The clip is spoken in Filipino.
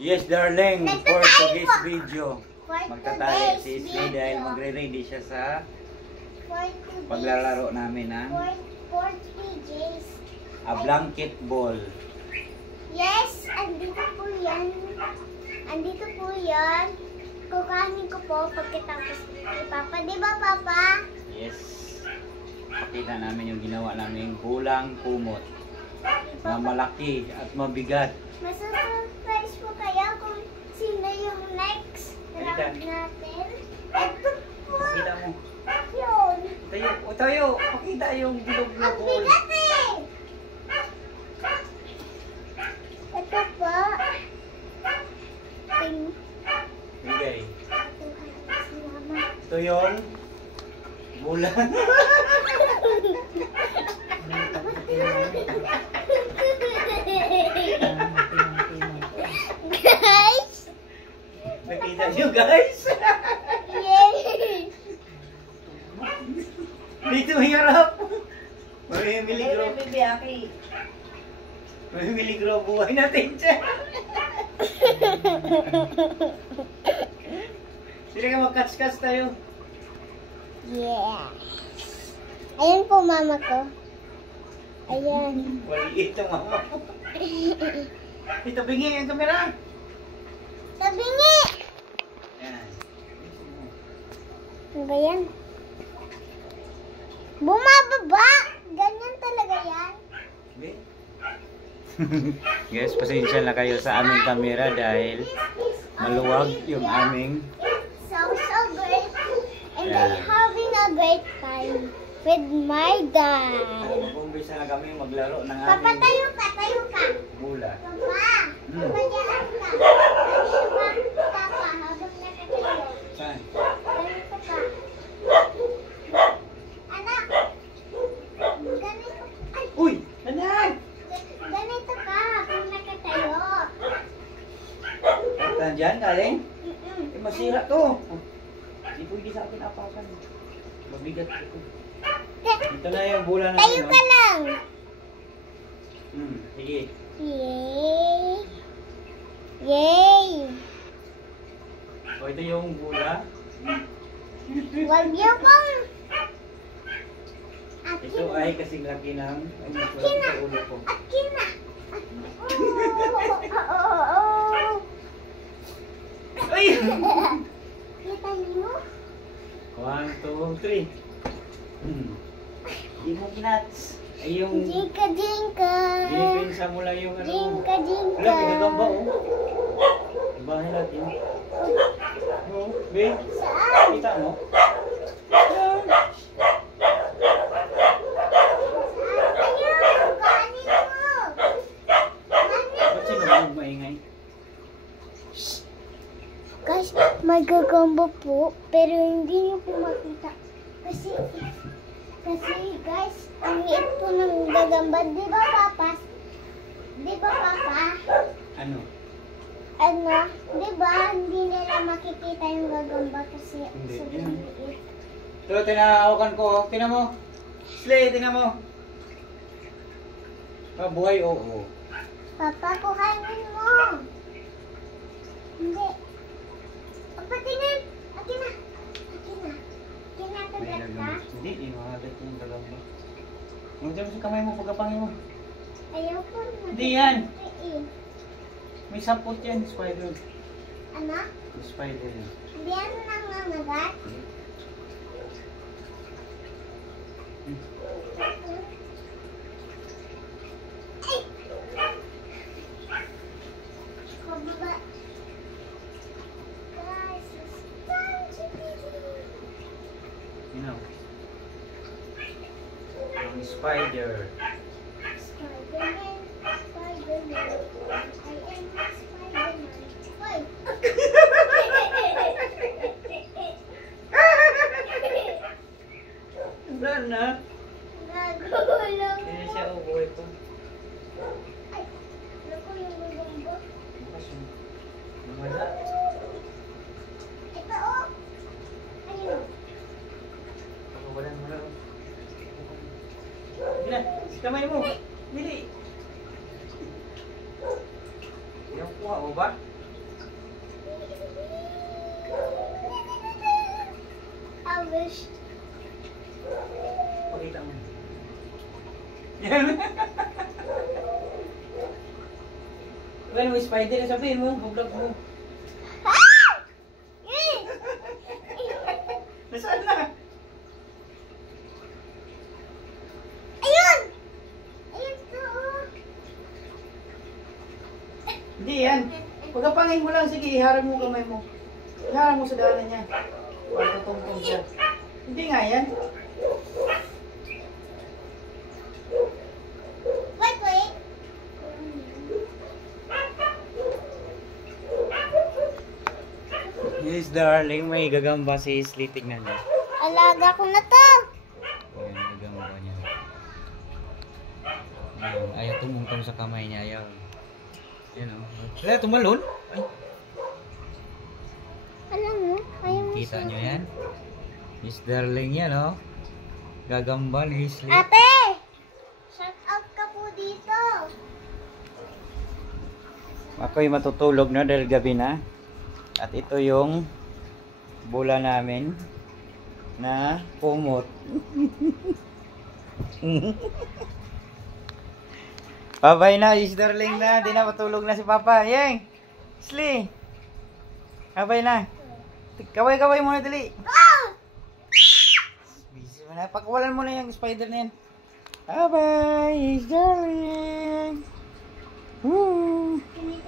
Yes, darling, for today's video, For magtatali today's si Islay dahil video. magre-ready siya sa For today's, paglalaro namin ng for 3 days. a blanket ball. Yes, andito po yan. Andito po yan. Kukanin ko po pagkatapos ni Papa. Di ba, Papa? Yes. Pakita namin yung ginawa namin bulang kumot na malaki at mabigat. Masusurprise po kaya kung sino yung next round natin. Ito po. Pakita mo. Yun. Tayo. Pakita yung bilog na Ang ball. bigat eh. Ito po. Pink. Bigay. Si Mama. Ito yung bulang. Guys! Nakita nyo, guys? Yay! Dito hirap. Mamimiligro. Mamimiligro buhay natin dyan. Sila ka mag-catch-catch tayo. Yeah. Ayan po mama ko. Ayan. Maliit ang mama ko. Ito, bingi ang kamera. Tabingi! Yan. Ano ba yan? Bumababa! Ganyan talaga yan. Guys, pasensya na kayo sa aming kamera dahil maluwag yung aming So great. And Yeah. I'm having a great time with my dad. mag-umpisa na kami maglaro ng Papa, aming tayo ka. bula. Papa, Hmm. padyaan ka. Papa, habang nakatayo. Saan? Tayo ka. Anak, ganito. Ay, Uy! Anak! ganito ka habang nakatayo. Saan dyan, galing? Mm-mm. Eh, masira to. Hindi pwede sa akin apakan. Mabigat ito. Ito na yung bula namin. Tayo ka lang. Sige. Yay! Yay! O, ito yung bula. Huwag niyo pong... Ito ay kasing laki ng ay, mas Akin malaki na! sa ulo ko. Akin na! Oh! Ay! Kita niyo? 1, 2, 3. Hindi mo kinats. Ay yung Jinka, jinka! binipinsa mo lang yung ano. Jinka, jinka! Wala, pinagamba oh. Ibahin natin. Oh, babe. Saan? Kita mo? Saan? Ayaw! Kanin mo! Ba't sino ba yung maingay? Guys, magagamba po, pero hindi niyo po makita. Kasi guys, ang liit po ng gagamba. Di ba, Papa? Di ba, Papa? Ano? Ano? Di ba, hindi nila makikita yung gagamba kasi Hindi, sobrang yan. liit. Ito, tinahawakan ko. Tingnan mo. Slay, tingnan mo. Buhay, oo. Papa, kuhanin mo. Hindi. Papa, tingin. Akin na. Akin na. Kinakagat ka? Hindi, di makagat yung gagamba. Huwag dyan sa kamay mo, pagkapangin mo. Ayaw po na. Hindi yan. Eh. May sapot yan, spider. Ano? May spider yan. Hindi yan nangangagat? Ay! Kababa. Guys, it's time to begin. You know. Ang spider. Spider-Man, Spider-Man. I am Spider-Man. Hoy! Wala na. Nagulong. Hindi siya ubuhay pa. Ay! Ano ko yung gagamba? Bukas yung lumala. Ito oh! Ayun. Pagkawalan mo lang. Hindi na, si kamay mo. Dili. Yung kuha mo ba? I wish. Pakita mo. Yan. Well, may spider. Sabihin mo, vlog mo. Ah! Eh! Nasaan na? Ayun! Ayun to. Hindi yan. Pagkapangin mo lang, sige, iharap mo kamay mo. Iharap mo sa daanan niya. Para tutungtong siya. Hindi nga yan. Wait, wait. Yes, darling. May gagamba si Isli. Tignan niya. Alaga ko na to. Ayan, gagamba niya. Ayan, ayaw tumungtong sa kamay niya. Ayaw. Yan o. Kaya tumalon. Ay, Alam mo, ayaw mo kita siya. niyo yan? Yes, darling yan o. Gagamba ni Isli. Ate! Shout out ka po dito. Ako'y matutulog na dahil gabi na. At ito yung bola namin na kumot. Babay na, is darling na. Di na matulog na si Papa. Yeng! Isli! Babay na. Kaway-kaway muna dali. Ah! Busy mo na. Pakawalan mo na yung spider na yan. Bye-bye, is darling. Woo! Hindi